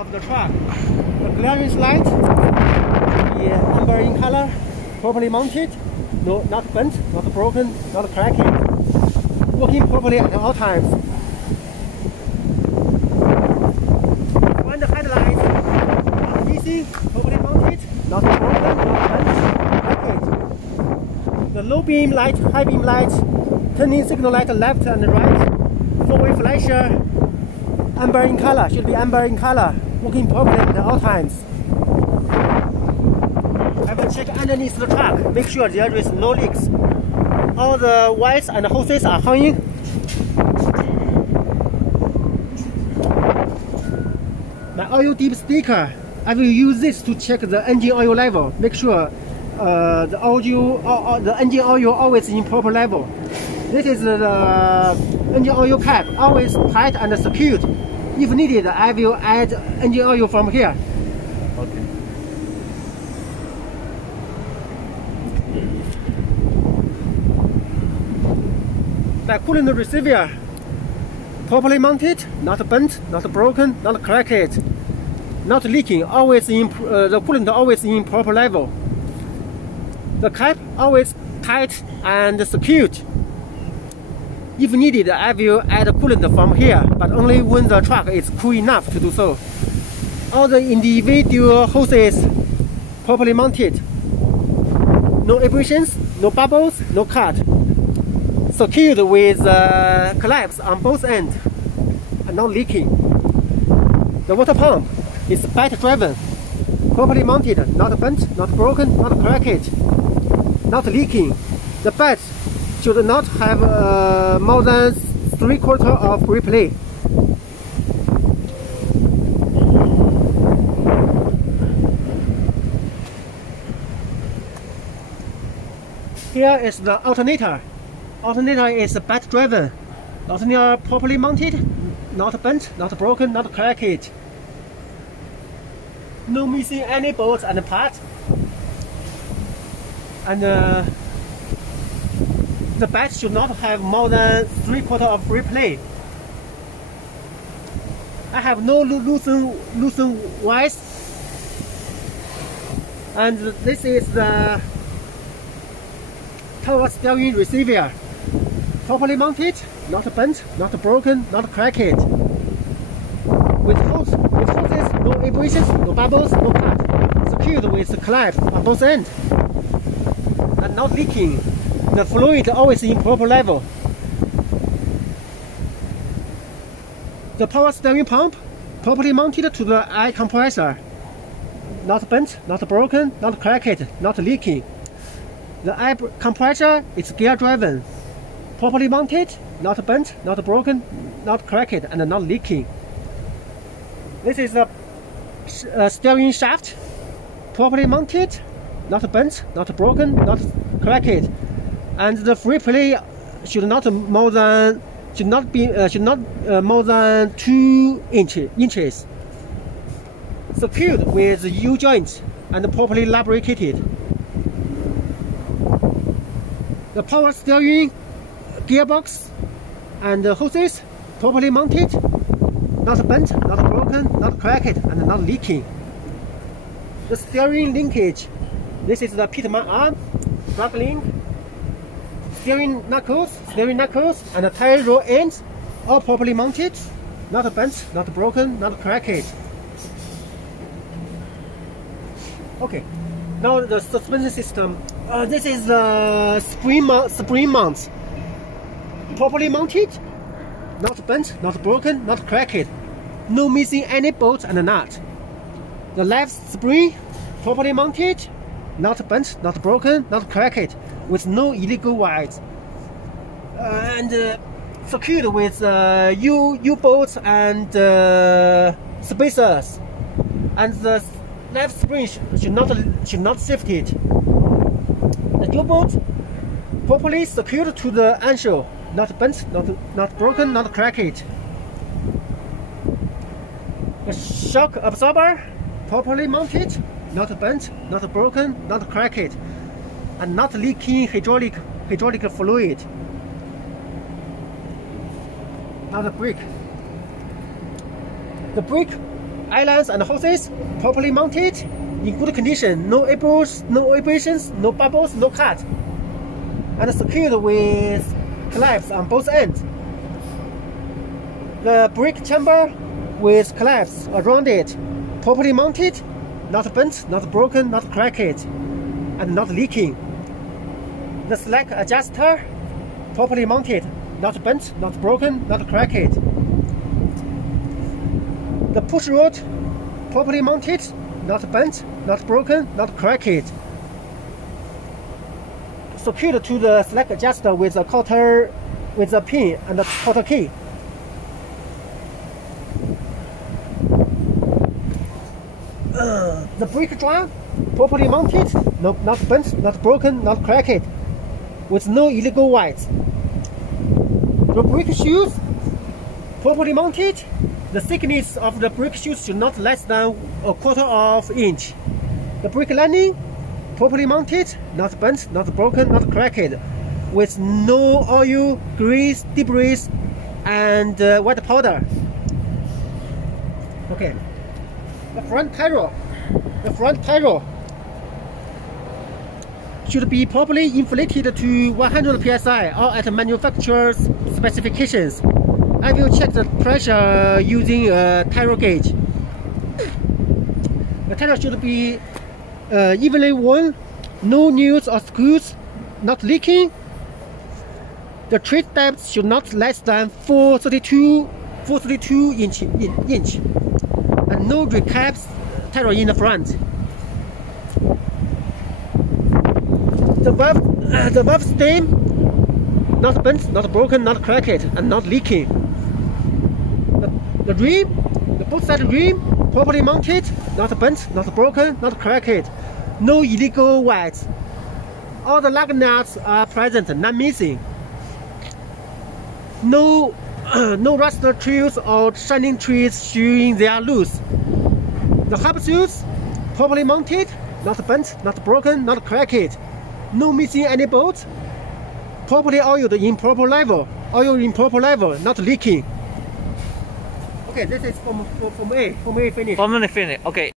Of the truck, the clearance light should be amber in color, properly mounted, no, not bent, not broken, not cracking, working properly at all times. When the headlights are missing, properly mounted, not broken, not bent, cracked. The low beam light, high beam light, turning signal light left and right, four-way flasher, amber in color, should be amber in color. Working properly at all times. I will check underneath the truck, make sure there is no leaks. All the wires and hoses are hanging. My oil dip sticker, I will use this to check the engine oil level. Make sure the engine oil always in proper level. This is the engine oil cap, always tight and secured. If needed, I will add engine oil from here. Okay. My coolant receiver, properly mounted, not bent, not broken, not cracked, not leaking. Always in the coolant always in proper level. The cap always tight and secured. If needed, I will add coolant from here, but only when the truck is cool enough to do so. All the individual hoses properly mounted. No abrasions, no bubbles, no cut. Secured with clamps on both ends and not leaking. The water pump is bat driven, properly mounted, not bent, not broken, not cracked, not leaking. The bat should not have more than 3/4 of replay. Here is the alternator. Alternator is bat driven. Alternator properly mounted, not bent, not broken, not cracked. No missing any bolts and parts. And the bat should not have more than 3/4 of replay. I have no loosen wires. And this is the power steering receiver. Properly mounted, not bent, not broken, not cracked. With hoses, no abrasions, no bubbles, no cut. Secured with clamps on both ends. And not leaking. The fluid always in proper level. The power steering pump properly mounted to the air compressor. Not bent, not broken, not cracked, not leaking. The air compressor is gear driven. Properly mounted, not bent, not broken, not cracked, and not leaking. This is the steering shaft. Properly mounted, not bent, not broken, not cracked. And the free play should not more than more than 2 inches. Secured with U joints and properly lubricated. The power steering gearbox and the hoses properly mounted, not bent, not broken, not cracked, and not leaking. The steering linkage. This is the pitman arm, plug link. Steering knuckles, and the tire roll ends, all properly mounted, not bent, not broken, not cracked. Okay, now the suspension system. This is the spring mount, properly mounted, not bent, not broken, not cracked, no missing any bolts and nut. The left spring, properly mounted, not bent, not broken, not cracked, with no illegal wires, and secured with U-bolts and spacers, and the left spring should not shift it. The U-bolt properly secured to the anchor, not bent, not broken, not cracked. The shock absorber properly mounted, not bent, not broken, not cracked, and not leaking hydraulic fluid. Now the brake. The brake Islands and hoses properly mounted, in good condition, no abrasions, no bubbles, no cut, and secured with clamps on both ends. The brake chamber with clamps around it, properly mounted, not bent, not broken, not cracked, and not leaking. The slack adjuster, properly mounted, not bent, not broken, not cracked. The push rod, properly mounted, not bent, not broken, not cracked. Secured to the slack adjuster with a quarter, with a pin and a quarter key. The brake drum, properly mounted, not bent, not broken, not cracked, with no illegal whites. The brake shoes, properly mounted. The thickness of the brake shoes should not less than a quarter of an inch. The brake lining, properly mounted, not bent, not broken, not cracked, with no oil, grease, debris, and white powder. Okay. The front tire should be properly inflated to 100 psi or at manufacturer's specifications. I will check the pressure using a tire gauge. The tire should be evenly worn, no nails or screws, not leaking. The tread depth should not less than 432 inch, and no recaps tire in the front. The valve stem, not bent, not broken, not cracked, and not leaking. The rim, the both side rim, properly mounted, not bent, not broken, not cracked, no illegal whites. All the lug nuts are present, not missing. No rust trails or shining trees showing they are loose. The hub shoes, properly mounted, not bent, not broken, not cracked. No missing any bolts. Properly oiled in proper level. Oil in proper level, not leaking. Okay, this is from A. From A finish. From A finish. Okay.